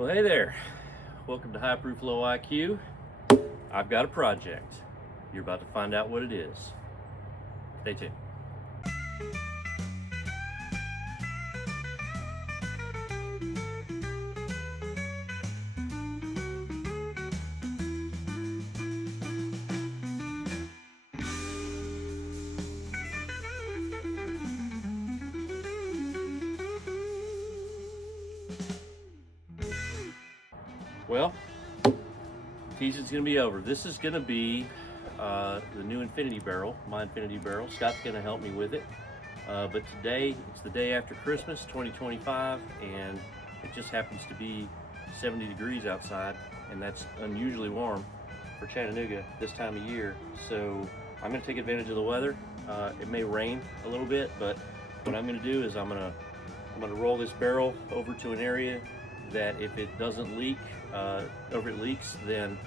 Well, hey there. Welcome to High Proof Low IQ. I've got a project. You're about to find out what it is. Stay tuned. Well, teasing's gonna be over. This is gonna be the new infinity barrel, my infinity barrel. Scott's gonna help me with it. But today, it's the day after Christmas, 2025, and it just happens to be 70 degrees outside, and that's unusually warm for Chattanooga this time of year. So I'm gonna take advantage of the weather. It may rain a little bit, but what I'm gonna do is I'm gonna roll this barrel over to an area that if it doesn't leak, or if it leaks, then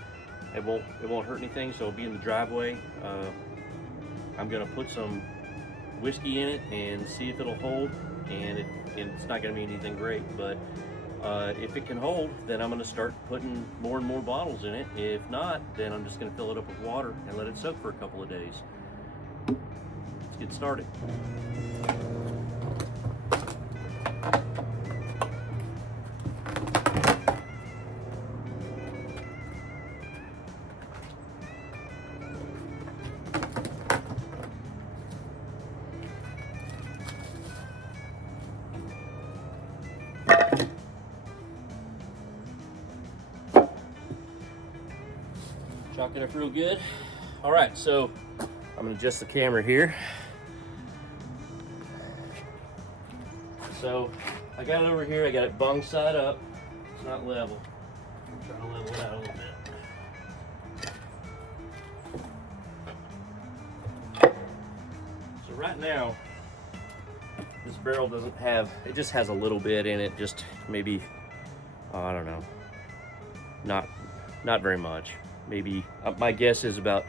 it won't hurt anything. So it'll be in the driveway. I'm gonna put some whiskey in it and see if it'll hold. And it's not gonna be anything great, but if it can hold, then I'm gonna start putting more and more bottles in it. If not, then I'm just gonna fill it up with water and let it soak for a couple of days. Let's get started. Chalk it up real good. All right, so I'm gonna adjust the camera here. So I got it over here. I got it bung side up. It's not level. I'm trying to level it out a little bit. So right now, this barrel doesn't have, it just has a little bit in it, just maybe, I don't know, not very much. Maybe, my guess is about,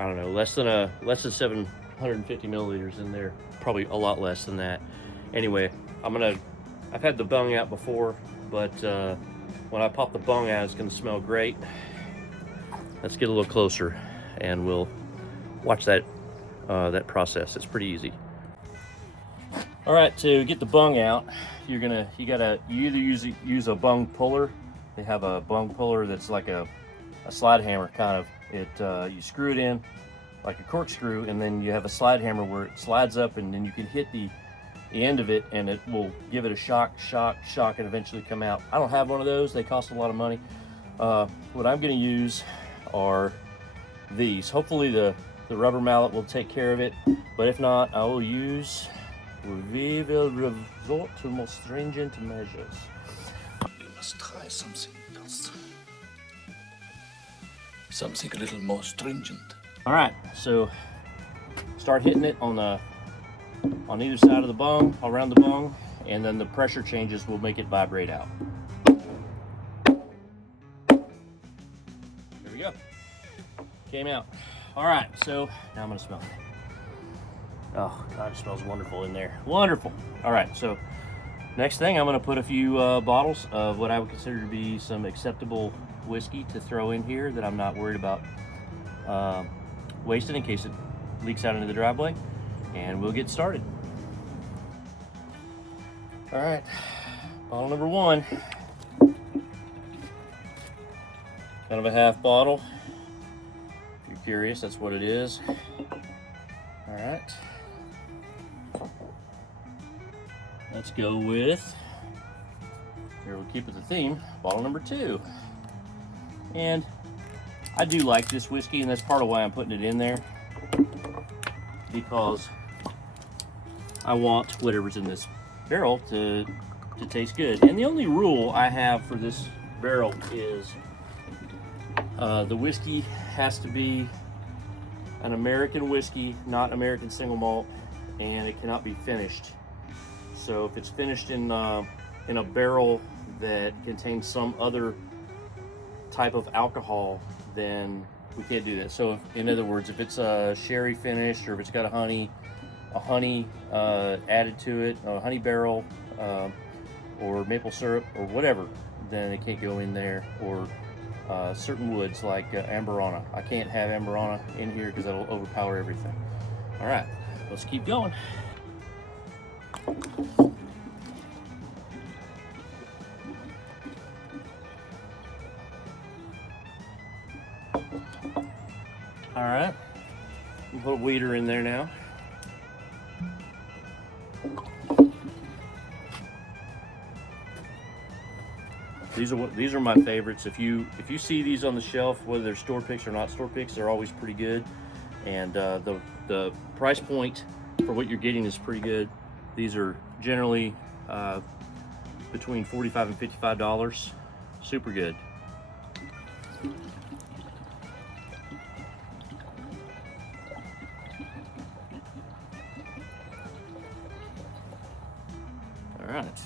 I don't know, less than 750 milliliters in there. Probably a lot less than that. Anyway, I've had the bung out before, but when I pop the bung out, it's gonna smell great. Let's get a little closer and we'll watch that process. It's pretty easy. All right, to get the bung out, you either use a bung puller. They have a bung puller that's like a slide hammer kind of. You screw it in like a corkscrew, and then you have a slide hammer where it slides up, and then you can hit the end of it, and it will give it a shock, and eventually come out. I don't have one of those. They cost a lot of money. What I'm going to use are these. Hopefully the rubber mallet will take care of it, but if not, I will use. We will resort to more stringent measures. We must try something else. Something a little more stringent. All right, so start hitting it on either side of the bung, around the bung, and then the pressure changes will make it vibrate out. There we go. Came out. All right, so now I'm gonna smell it. Oh God, it smells wonderful in there. Wonderful. All right, so next thing, I'm gonna put a few bottles of what I would consider to be some acceptable whiskey to throw in here that I'm not worried about wasting in case it leaks out into the driveway, and we'll get started. All right, bottle number one. Kind of a half bottle. If you're curious, that's what it is. All right. Let's go with, here we'll keep it the theme, bottle number two. And I do like this whiskey, and that's part of why I'm putting it in there, because I want whatever's in this barrel to taste good. And the only rule I have for this barrel is the whiskey has to be an American whiskey, not American single malt, and it cannot be finished. So if it's finished in a barrel that contains some other type of alcohol, then we can't do that. So if, in other words, if it's a sherry finished, or if it's got a honey added to it, a honey barrel, or maple syrup or whatever, then they can't go in there, or certain woods like Amberana. I can't have Amberana in here because that'll overpower everything. All right, let's keep going. All right, a little weeder in there now. These are my favorites. If you see these on the shelf, whether they're store picks or not store picks, they're always pretty good. And the price point for what you're getting is pretty good. These are generally between $45 and $55. Super good. All right.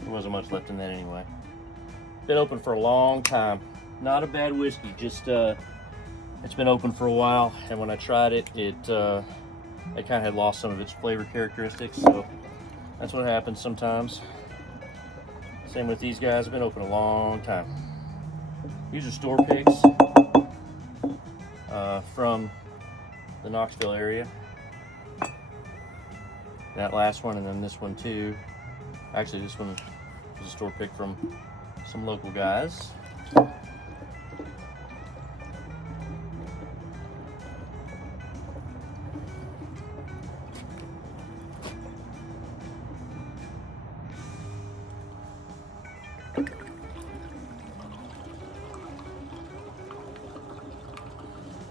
There wasn't much left in that anyway. Been open for a long time. Not a bad whiskey, just it's been open for a while, and when I tried it, it kind of had lost some of its flavor characteristics, so that's what happens sometimes. Same with these guys, been open a long time. These are store picks from the Knoxville area. That last one, and then this one too. Actually, this one is a store pick from some local guys.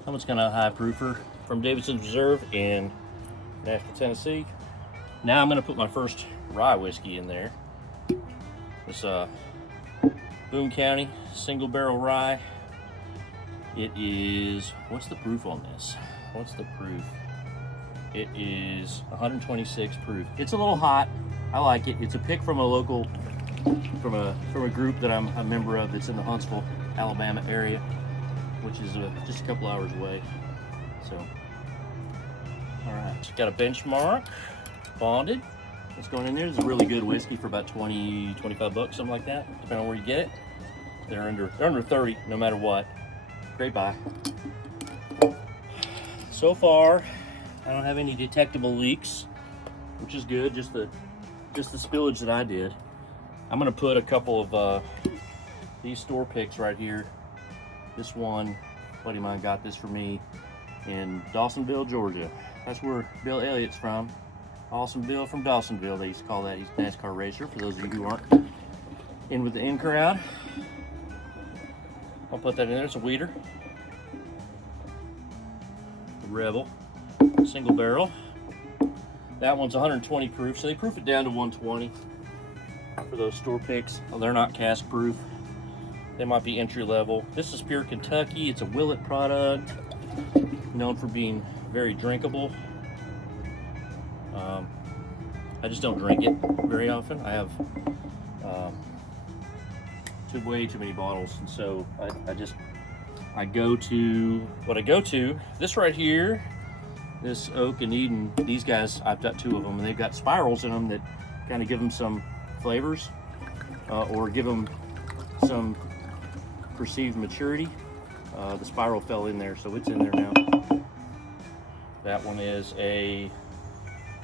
I'm just gonna high proofer from Davidson's Reserve in Nashville, Tennessee. Now I'm gonna put my first rye whiskey in there. This Boone County single barrel rye. It is, what's the proof on this? What's the proof? It is 126 proof. It's a little hot. I like it. It's a pick from a local, from a group that I'm a member of that's in the Huntsville, Alabama area, which is just a couple hours away. So, all right, got a benchmark, bonded. It's going in there. It's a really good whiskey for about 20, 25 bucks, something like that, depending on where you get it. They're under 30, no matter what. Great buy. So far, I don't have any detectable leaks, which is good. Just the spillage that I did. I'm gonna put a couple of these store picks right here. This one, a buddy of mine got this for me in Dawsonville, Georgia. That's where Bill Elliott's from. Awesome Bill from Dawsonville, they used to call that. He's a NASCAR racer, for those of you who aren't in with the in crowd. I'll put that in there. It's a weeder. Rebel, single barrel. That one's 120 proof, so they proof it down to 120 for those store picks. Oh, they're not cask proof. They might be entry level. This is pure Kentucky. It's a Willet product, known for being very drinkable. I just don't drink it very often. I have way too many bottles, and so I go to what I go to. This right here, this Oak and Eden. These guys, I've got two of them, and they've got spirals in them that kind of give them some flavors, or give them some perceived maturity. The spiral fell in there, so it's in there now. That one is a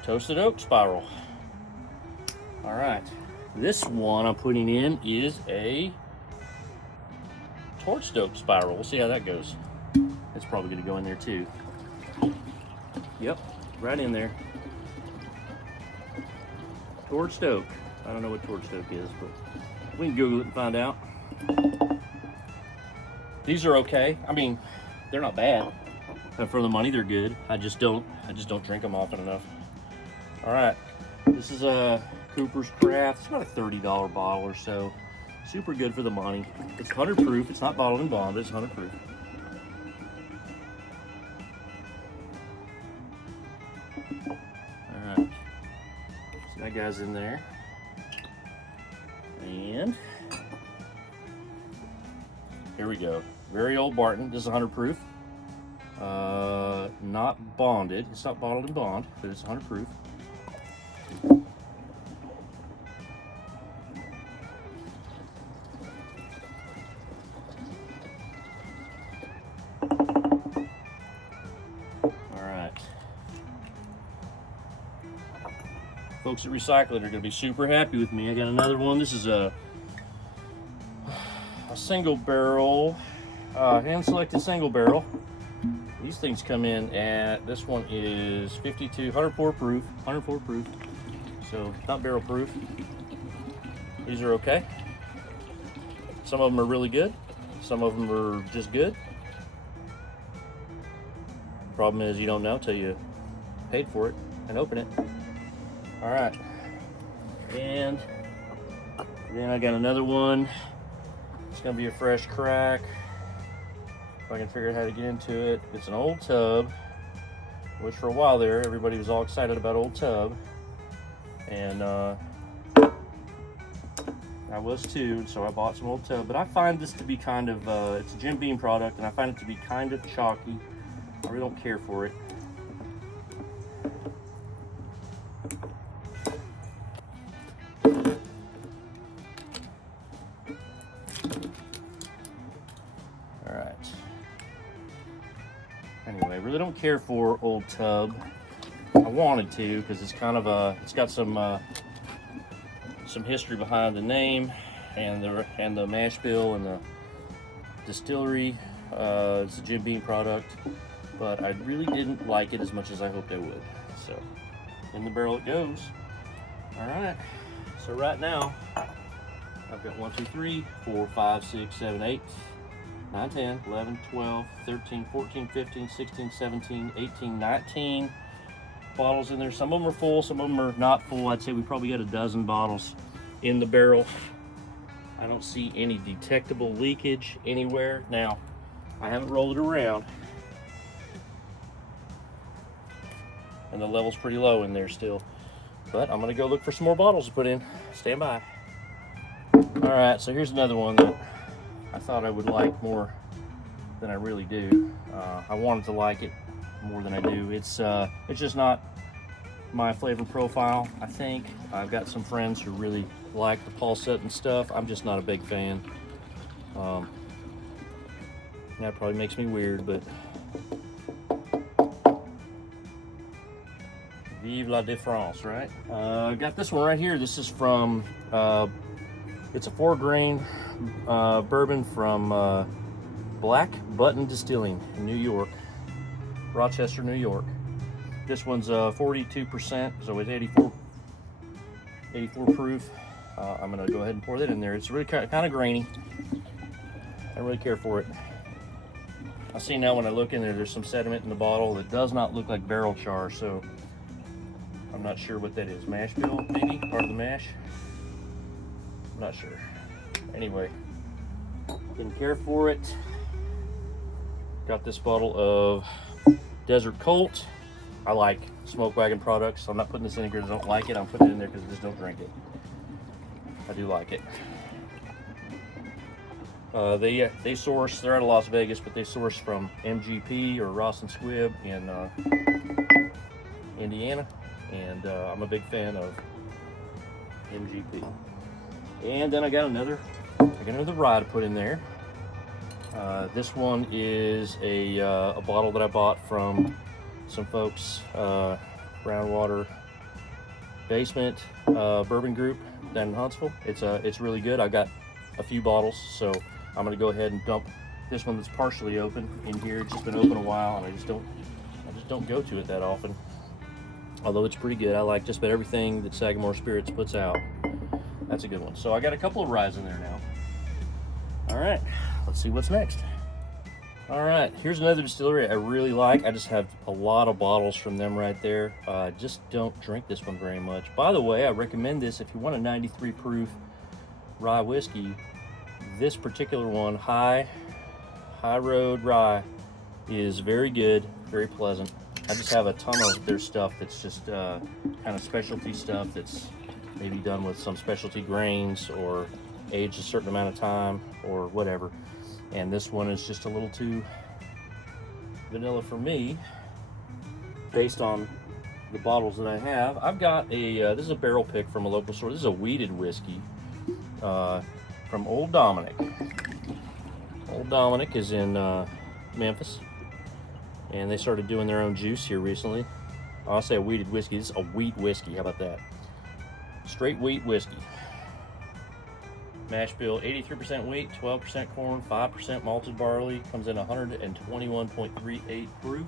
Toasted Oak spiral. All right, this one I'm putting in is a Torched Oak spiral. We'll see how that goes. It's probably gonna go in there too. Yep, right in there. Torched Oak. I don't know what Torched Oak is, but we can Google it and find out. These are okay. I mean, they're not bad. And for the money, they're good. I just don't drink them often enough. All right, this is a Cooper's Craft. It's about a $30 bottle or so. Super good for the money. It's 100 proof. It's not bottled in bond, but it's 100 proof. All right, so that guy's in there. And here we go. Very old Barton. This is 100 proof. not bonded. It's not bottled in bond, but it's 100 proof. Folks at Recycling are going to be super happy with me. I got another one. This is a single barrel, hand-selected single barrel. These things come in at, this one is 104 proof, so not barrel proof. These are okay. Some of them are really good. Some of them are just good. Problem is you don't know till you paid for it and open it. All right, and then I got another one. It's gonna be a fresh crack. If I can figure out how to get into it. It's an old tub, which for a while there, everybody was all excited about old tub. And I was too, so I bought some old tub. But I find this to be kind of, it's a Jim Beam product, and I find it to be kind of chalky. I really don't care for it. Anyway, I really don't care for old tub. I wanted to because it's kind of it's got some history behind the name and the mash bill and the distillery. It's a Jim Beam product, but I really didn't like it as much as I hoped I would. So in the barrel it goes. All right. So right now I've got 1, 2, 3, 4, 5, 6, 7, 8. 9, 10, 11, 12, 13, 14, 15, 16, 17, 18, 19 bottles in there. Some of them are full, some of them are not full. I'd say we probably got a dozen bottles in the barrel. I don't see any detectable leakage anywhere. Now, I haven't rolled it around, and the level's pretty low in there still. But I'm gonna go look for some more bottles to put in. Stand by. All right, so here's another one that I thought I would like more than I really do. I wanted to like it more than I do. It's just not my flavor profile. I think I've got some friends who really like the Paul Sutton stuff. I'm just not a big fan. That probably makes me weird, but vive la différence, right? I got this one right here. This is from it's a 4-grain bourbon from Black Button Distilling in New York, Rochester, New York. This one's 42%, so it's 84 proof. I'm gonna go ahead and pour that in there. It's really kind of grainy. I don't really care for it. I see now when I look in there, there's some sediment in the bottle that does not look like barrel char, so I'm not sure what that is. Mash bill, maybe? Part of the mash? I'm not sure. Anyway, didn't care for it. Got this bottle of Desert Colt. I like Smoke Wagon products, so I'm not putting this in here because I don't like it. I'm putting it in there because I just don't drink it. I do like it. They source, they're out of Las Vegas, but they source from MGP or Ross and Squibb in Indiana, and I'm a big fan of MGP. And then I got another rye to put in there. This one is a bottle that I bought from some folks, Brownwater Basement Bourbon Group down in Huntsville. It's really good. I got a few bottles, so I'm gonna go ahead and dump this one that's partially open in here. It's just been open a while, and I just don't go to it that often. Although it's pretty good. I like just about everything that Sagamore Spirits puts out. That's a good one. So I got a couple of ryes in there now. All right, let's see what's next. All right, here's another distillery I really like. I just have a lot of bottles from them right there. I just don't drink this one very much. By the way, I recommend this if you want a 93 proof rye whiskey. This particular one, High Road Rye, is very good, very pleasant. I just have a ton of their stuff that's just kind of specialty stuff that's maybe done with some specialty grains or aged a certain amount of time or whatever. And this one is just a little too vanilla for me. based on the bottles that I have. I've got a, this is a barrel pick from a local store. This is a wheated whiskey from Old Dominic. Old Dominic is in Memphis, and they started doing their own juice here recently. I'll say a wheated whiskey. This is a wheat whiskey. How about that? Straight wheat whiskey. Mash bill, 83% wheat, 12% corn, 5% malted barley. Comes in 121.38 proof.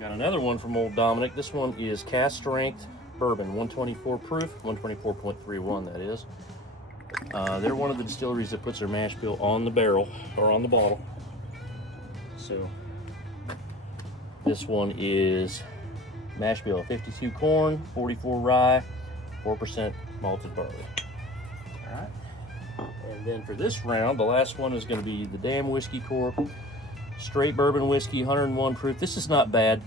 Got another one from Old Dominic. This one is cast strength bourbon, 124 proof, 124.31 that is. They're one of the distilleries that puts their mash bill on the barrel or on the bottle. So this one is mash bill, 52 corn, 44 rye, 4% malted barley. All right. And then for this round, the last one is going to be the Dam Whiskey Corp. Straight bourbon whiskey, 101 proof. This is not bad.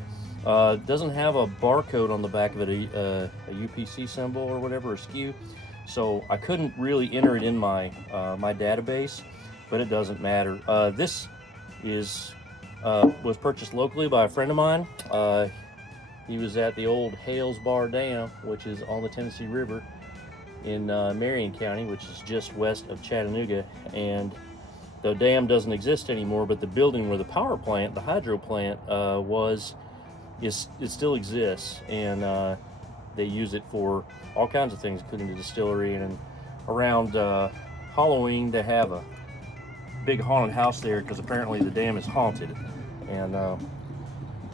Doesn't have a barcode on the back of it, a UPC symbol or whatever, a SKU. So I couldn't really enter it in my my database, but it doesn't matter. This is was purchased locally by a friend of mine. He was at the old Hales Bar Dam, which is on the Tennessee River in Marion County, which is just west of Chattanooga. And the dam doesn't exist anymore, but the building where the power plant, the hydro plant, it still exists, and they use it for all kinds of things, including the distillery. And around Halloween, they have a big haunted house there because apparently the dam is haunted. And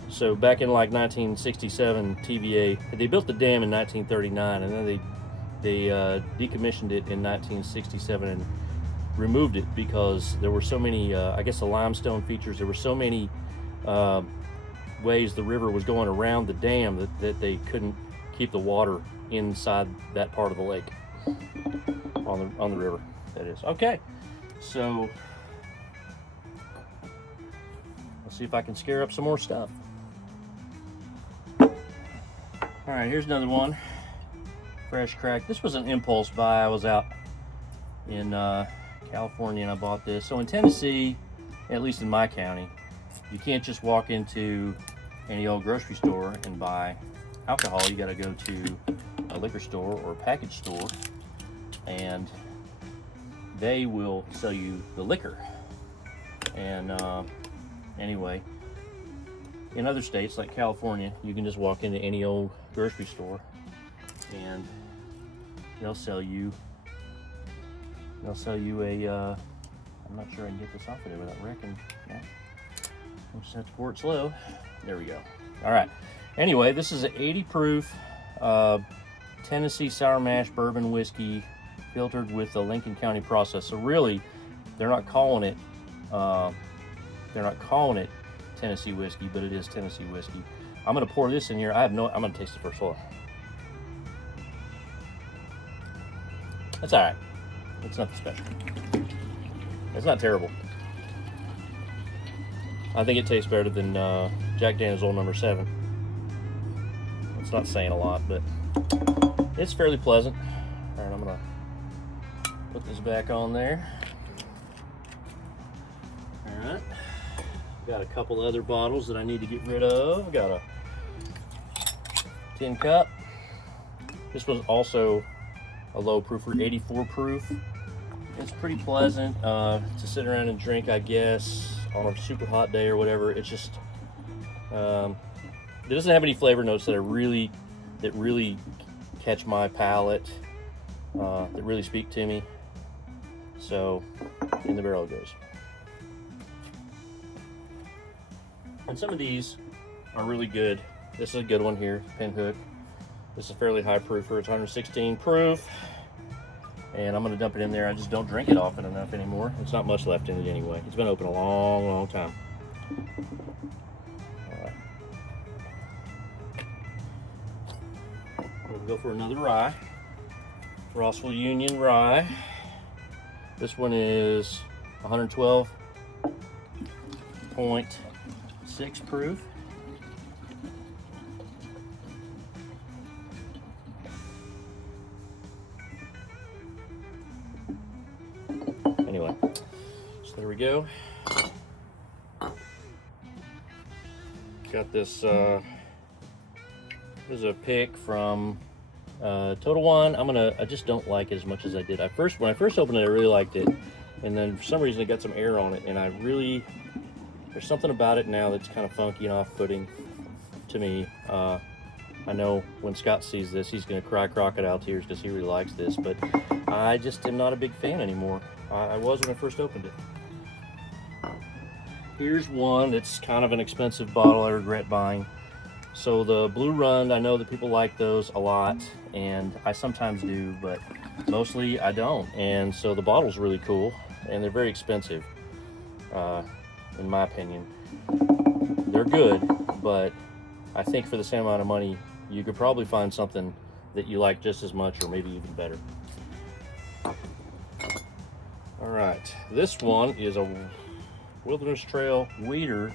so back in like 1967, TVA, they built the dam in 1939, and then they decommissioned it in 1967 and removed it because there were so many, I guess the limestone features, there were so many ways the river was going around the dam that they couldn't keep the water inside that part of the lake on the river, that is. Okay, so let's see if I can scare up some more stuff. All right, here's another one, fresh crack. This was an impulse buy. I was out in California and I bought this. So in Tennessee, at least in my county, you can't just walk into any old grocery store and buy alcohol. You got to go to a liquor store or a package store, and they will sell you the liquor. And anyway, in other states like California, you can just walk into any old grocery store and they'll sell you a I'm not sure I can get this off of there without wrecking. Yeah. We'll just have to pour it slow. There we go. All right. Anyway, this is an 80 proof Tennessee sour mash bourbon whiskey filtered with the Lincoln County process. So really, they're not calling it Tennessee whiskey, but it is Tennessee whiskey. I'm gonna pour this in here. I'm gonna taste it first. Hold on. That's all right. It's nothing special. It's not terrible. I think it tastes better than Jack Daniel's Old Number 7. It's not saying a lot, but it's fairly pleasant. All right, I'm gonna put this back on there. All right, got a couple other bottles that I need to get rid of. Got a tin cup. This was also a low proofer, 84 proof. It's pretty pleasant to sit around and drink, I guess, on a super hot day or whatever. It's just it doesn't have any flavor notes that really catch my palate, that really speak to me. So in the barrel it goes. And some of these are really good. This is a good one here, Pinhook. This is a fairly high proofer. It's 116 proof. And I'm gonna dump it in there. I just don't drink it often enough anymore. It's not much left in it anyway. It's been open a long, long time. All right. We'll go for another rye. Rossville Union rye. This one is 112.6 proof. Anyway, so there we go. Got this. This is a pick from Total Wine. I just don't like it as much as I did. When I first opened it, I really liked it, and then for some reason it got some air on it, and there's something about it now that's kind of funky and off-putting to me. I know when Scott sees this, he's going to cry crocodile tears because he really likes this, but I just am not a big fan anymore. I was when I first opened it. Here's one that's kind of an expensive bottle I regret buying. So the Blue Run, I know that people like those a lot, and I sometimes do, but mostly I don't. And so the bottle's really cool, and they're very expensive, in my opinion. They're good, but I think for the same amount of money, you could probably find something that you like just as much or maybe even better. All right, this one is a Wilderness Trail Weeder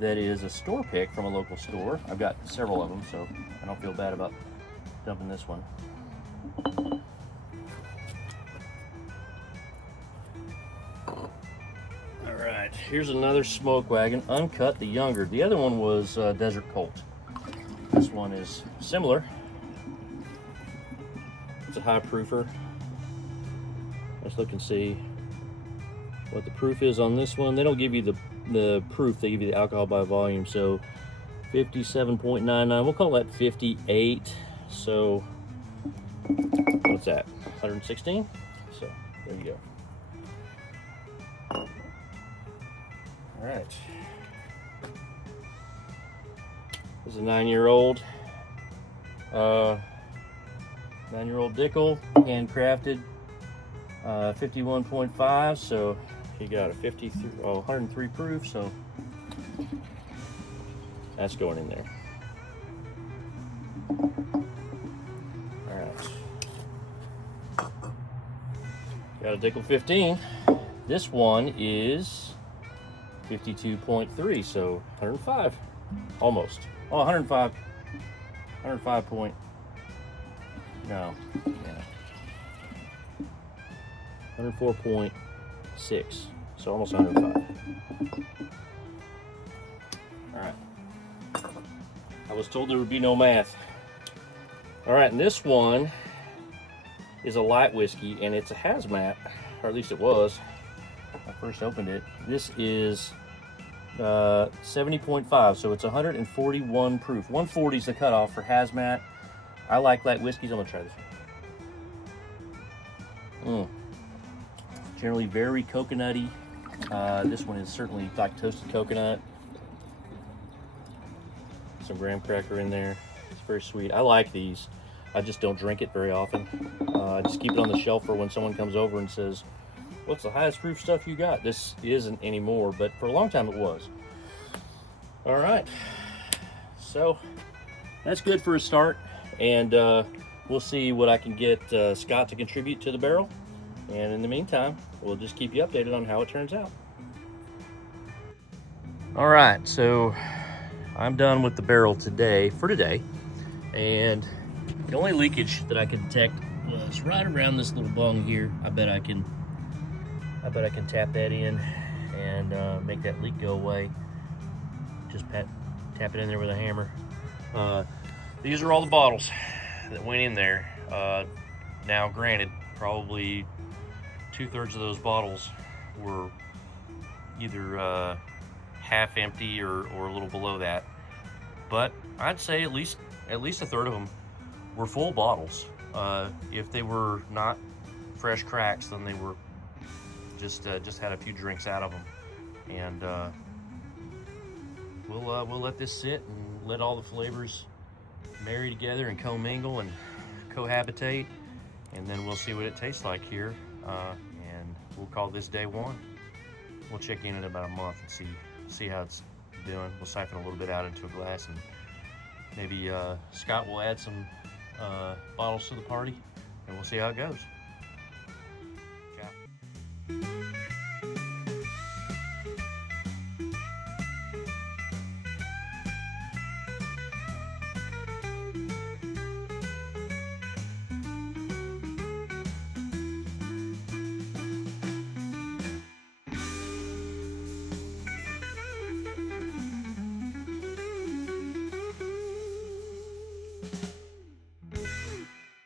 that is a store pick from a local store. I've got several of them, so I don't feel bad about dumping this one. All right, here's another smoke wagon, uncut, the younger. The other one was Desert Colt. This one is similar. It's a high proofer. Let's look and see what the proof is on this one. They don't give you the proof, they give you the alcohol by volume. So 57.99, we'll call that 58. So what's that, 116? So there you go. All right. This is a 9-year-old. 9-year-old Dickel, handcrafted, 51.5. So he got a 103 proof. So that's going in there. All right. Got a Dickel 15. This one is 52.3. So 105, almost. Oh, 105. 105 point. No. Yeah. 104.6. So almost 105. All right. I was told there would be no math. All right, and this one is a light whiskey, and it's a hazmat, or at least it was. I first opened it. This is 70.5, so it's 141 proof. 140 is the cutoff for hazmat. I like light whiskeys. I'm gonna try this one. Generally very coconutty. This one is certainly like toasted coconut. Some graham cracker in there. It's very sweet. I like these. I just don't drink it very often. I just keep it on the shelf for when someone comes over and says, "What's the highest proof stuff you got?" This isn't anymore, but for a long time it was. All right, so that's good for a start, and we'll see what I can get Scott to contribute to the barrel, and in the meantime we'll just keep you updated on how it turns out. All right, so I'm done with the barrel for today, and the only leakage that I could detect was right around this little bung here. I bet I can tap that in and make that leak go away. Just tap it in there with a hammer. These are all the bottles that went in there. Now granted, probably 2/3 of those bottles were either half empty or a little below that. But I'd say at least a third of them were full bottles. If they were not fresh cracks, then they were just had a few drinks out of them, and we'll let this sit and let all the flavors marry together and commingle and cohabitate, and then we'll see what it tastes like here, and we'll call this day one. We'll check in about a month and see how it's doing. We'll siphon a little bit out into a glass, and maybe Scott will add some bottles to the party, and we'll see how it goes.